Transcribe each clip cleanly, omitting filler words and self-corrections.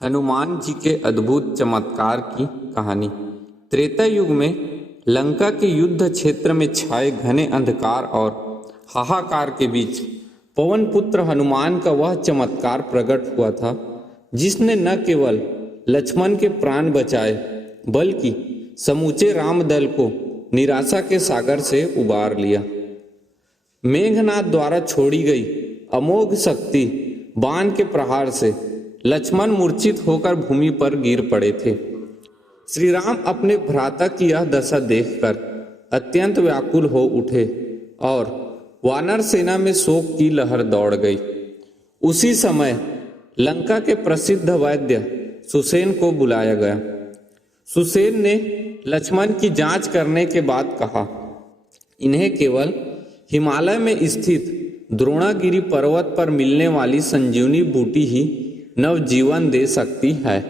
हनुमान जी के अद्भुत चमत्कार की कहानी। त्रेता युग में लंका के युद्ध क्षेत्र में छाए घने अंधकार और हाहाकार के बीच पवन पुत्र हनुमान का वह चमत्कार प्रकट हुआ था जिसने न केवल लक्ष्मण के प्राण बचाए बल्कि समूचे रामदल को निराशा के सागर से उबार लिया। मेघनाद द्वारा छोड़ी गई अमोघ शक्ति बाण के प्रहार से लक्ष्मण मूर्छित होकर भूमि पर गिर पड़े थे। श्री राम अपने भ्राता की यह दशा देखकर अत्यंत व्याकुल हो उठे और वानर सेना में शोक की लहर दौड़ गई। उसी समय लंका के प्रसिद्ध वैद्य सुसेन को बुलाया गया। सुसेन ने लक्ष्मण की जांच करने के बाद कहा, इन्हें केवल हिमालय में स्थित द्रोणागिरी पर्वत पर मिलने वाली संजीवनी बूटी ही नवजीवन दे सकती है,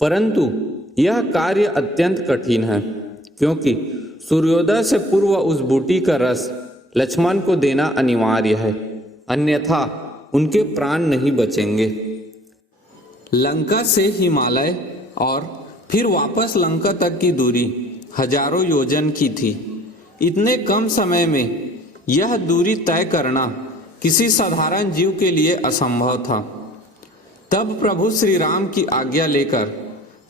परंतु यह कार्य अत्यंत कठिन है क्योंकि सूर्योदय से पूर्व उस बूटी का रस लक्ष्मण को देना अनिवार्य है, अन्यथा उनके प्राण नहीं बचेंगे। लंका से हिमालय और फिर वापस लंका तक की दूरी हजारों योजन की थी। इतने कम समय में यह दूरी तय करना किसी साधारण जीव के लिए असंभव था। तब प्रभु श्री राम की आज्ञा लेकर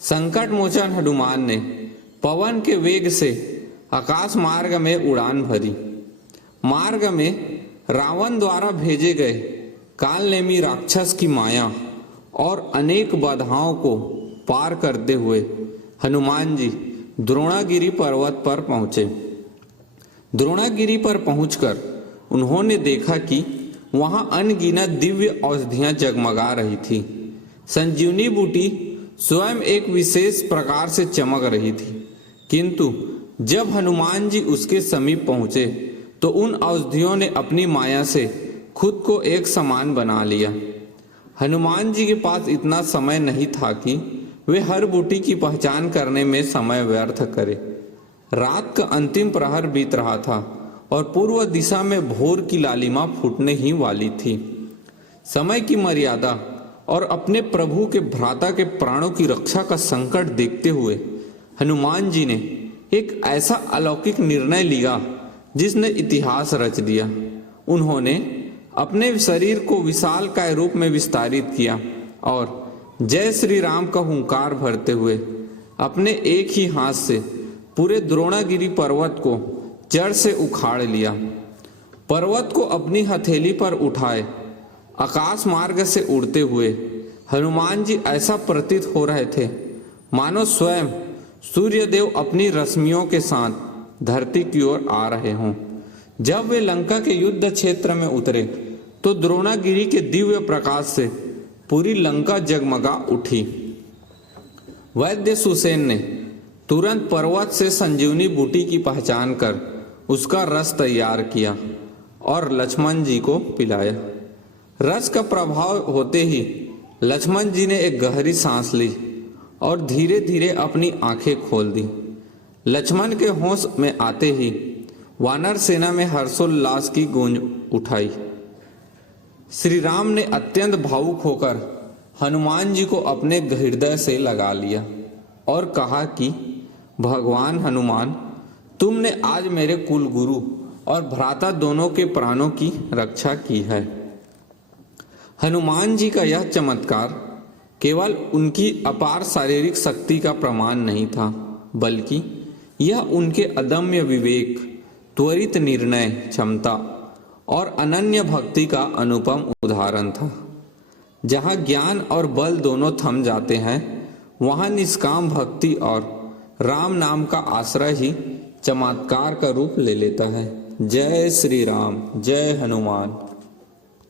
संकट मोचन हनुमान ने पवन के वेग से आकाश मार्ग में उड़ान भरी। मार्ग में रावण द्वारा भेजे गए कालनेमी राक्षस की माया और अनेक बाधाओं को पार करते हुए हनुमान जी द्रोणागिरी पर्वत पर पहुंचे। द्रोणागिरी पर पहुंचकर उन्होंने देखा कि वहां अनगिनत दिव्य औषधियां जगमगा रही थी। संजीवनी बूटी स्वयं एक विशेष प्रकार से चमक रही थी, किंतु जब हनुमान जी उसके समीप पहुंचे तो उन औषधियों ने अपनी माया से खुद को एक समान बना लिया। हनुमान जी के पास इतना समय नहीं था कि वे हर बूटी की पहचान करने में समय व्यर्थ करें। रात का अंतिम प्रहर बीत रहा था और पूर्व दिशा में भोर की लालिमा फूटने ही वाली थी। समय की मर्यादा और अपने प्रभु के भ्राता के प्राणों की रक्षा का संकट देखते हुए हनुमान जी ने एक ऐसा अलौकिक निर्णय लिया जिसने इतिहास रच दिया। उन्होंने अपने शरीर को विशालकाय रूप में विस्तारित किया और जय श्री राम का हुंकार भरते हुए अपने एक ही हाथ से पूरे द्रोणागिरी पर्वत को जड़ से उखाड़ लिया। पर्वत को अपनी हथेली पर उठाए आकाश मार्ग से उड़ते हुए हनुमान जी ऐसा प्रतीत हो रहे थे मानो स्वयं सूर्यदेव अपनी रश्मियों के साथ धरती की ओर आ रहे हों। जब वे लंका के युद्ध क्षेत्र में उतरे तो द्रोणागिरी के दिव्य प्रकाश से पूरी लंका जगमगा उठी। वैद्य सुसेन ने तुरंत पर्वत से संजीवनी बूटी की पहचान कर उसका रस तैयार किया और लक्ष्मण जी को पिलाया। रस का प्रभाव होते ही लक्ष्मण जी ने एक गहरी सांस ली और धीरे धीरे अपनी आंखें खोल दी। लक्ष्मण के होश में आते ही वानर सेना में हर्षोल्लास की गूंज उठाई। श्री राम ने अत्यंत भावुक होकर हनुमान जी को अपने हृदय से लगा लिया और कहा कि भगवान हनुमान, तुमने आज मेरे कुल गुरु और भ्राता दोनों के प्राणों की रक्षा की है। हनुमान जी का यह चमत्कार केवल उनकी अपार शारीरिक शक्ति का प्रमाण नहीं था, बल्कि यह उनके अदम्य विवेक, त्वरित निर्णय क्षमता और अनन्य भक्ति का अनुपम उदाहरण था। जहाँ ज्ञान और बल दोनों थम जाते हैं, वहाँ निष्काम भक्ति और राम नाम का आश्रय ही चमत्कार का रूप ले लेता है। जय श्री राम, जय हनुमान।